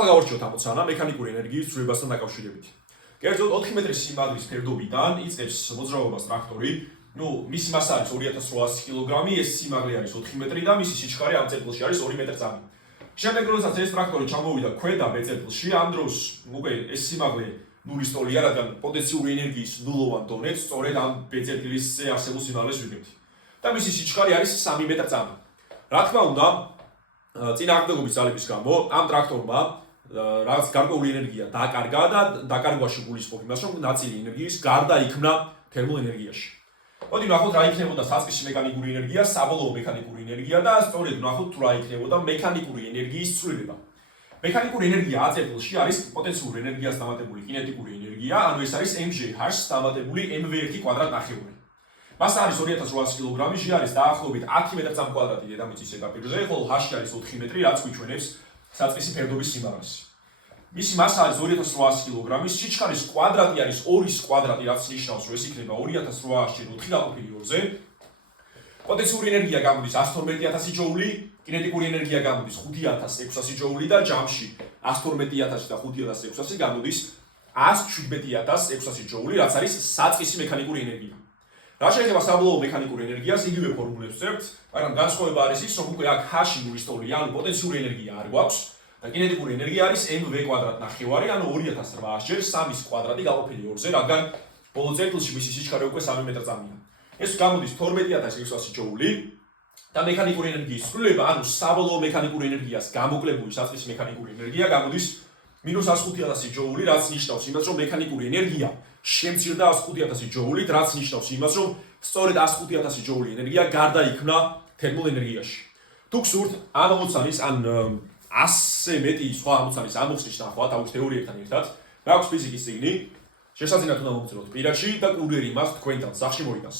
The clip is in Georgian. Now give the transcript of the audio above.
ახლა გავარჩიოთ ამოცანა მექანიკური ენერგიის ცვლილებასთან დაკავშირებით. კერძოდ 4 მეტრის სიმაღლის ფერდობიდან იწყებს მოძრაობას ტრაქტორი. მისი მასა არის 2800 კილოგრამი, ეს სიმაღლე არის 4 მეტრი და მისი სიჩქარე ამ წერტილში არის 2 მეტრწამი. შემდეგ როდესაც ეს ტრაქტორი ჩამოვიდა ქვედა ბეწელში, ამ დროს უკვე ეს სიმაღლე ნულის ტოლია, რადგან პოტენციური ენერგიის ნულოვან დონეც სწორედ ამ ბეწელზე არსებულ სიმაღლეს ვიღებთ. და მისი სიჩქარე არის 3 მეტრწამი. რა თქმა უნდა, წინააღმდეგობის ძალების გამო ამ ტრაქტორმა რაც გარკვეული ენერგია დააკარგა და დაკარგვაში გულისხმობ იმას, რომ ნაწილი ენერგიის გარდა იქმნა თერმულ ენერგიაში. მოდი ვნახოთ რა იქნებოდა საწყისი მექანიკური ენერგია, საბოლოო მექანიკური ენერგია და სწორედ ვნახოთ თუ რა იქნებოდა მექანიკური ენერგიის ცვლილება. მექანიკური ენერგია აწერტილში არის პოტენციური ენერგიას დამატებული კინეტიკური ენერგია, ანუ ეს არის mgh დამატებული mv1 კვადრატ ნახევარი. მასა არის 2800 კილოგრამი, ჟი არის დაახლოებით 10 მეტრწამ კვადრატი დედამიწის ზედაპირზე, ხოლო h არის 4 მეტრი, რაც გვიჩვენებს საწყისი ფერდობის სიმაღლეს. მისი მასა არის 2800 კილოგრამი, სიჩქარის კვადრატი არის 2-ის კვადრატი, რაც ნიშნავს, რომ ეს იქნება 2800-ში 4 გაყოფილი 2-ზე. პოტენციური ენერგია გამოდის 112000 ჯოული, კინეტიკური ენერგია გამოდის 5600 ჯოული და ჯამში 112000 და 5600 გამოდის 117600 ჯოული, რაც არის საწყისი მექანიკური ენერგია. რა შეიძლება საბოლოო მექანიკური ენერგიას იგივე ფორმულებს ვწერთ, მაგრამ განსხვავება არის ის, რომ უკვე აქ h ნულის ტოლია, ანუ პოტენციური ენერგია არ გვაქვს და კინეტიკური ენერგია არის mv კვადრატ ნახევარი, ანუ 2800 ჯერ 3-ის კვადრატი გაყოფილი 2-ზე, რადგან ბოლო წერტილში მისი სიჩქარე უკვე 3 მეტრწამია. ეს გამოდის 12600 ჯოული და მექანიკური ენერგიის ცვლილება, ანუ საბოლოო მექანიკური ენერგიას გამოკლებული საწყისი მექანიკური ენერგია გამოდის -105000 ჯოული, რაც ნიშნავს იმას, რომ მექანიკური ენერგია შემცირდა 105000 ჯოულით, რაც ნიშნავს იმას, რომ სწორედ 105000 ჯოული ენერგია გარდაიქმნა თერმულ ენერგიაში. თუ გსურთ ამ ამოცანის ან ასე მეტი სხვა ამოცანის ამოხსნის ნახვა თავის თეორიებთან ერთად, მაქვს ფიზიკის წიგნი, შესაძლოა უნდა მოგწეროთ პირადში და კურიერი მას თქვენთან სახლში მოიტანს.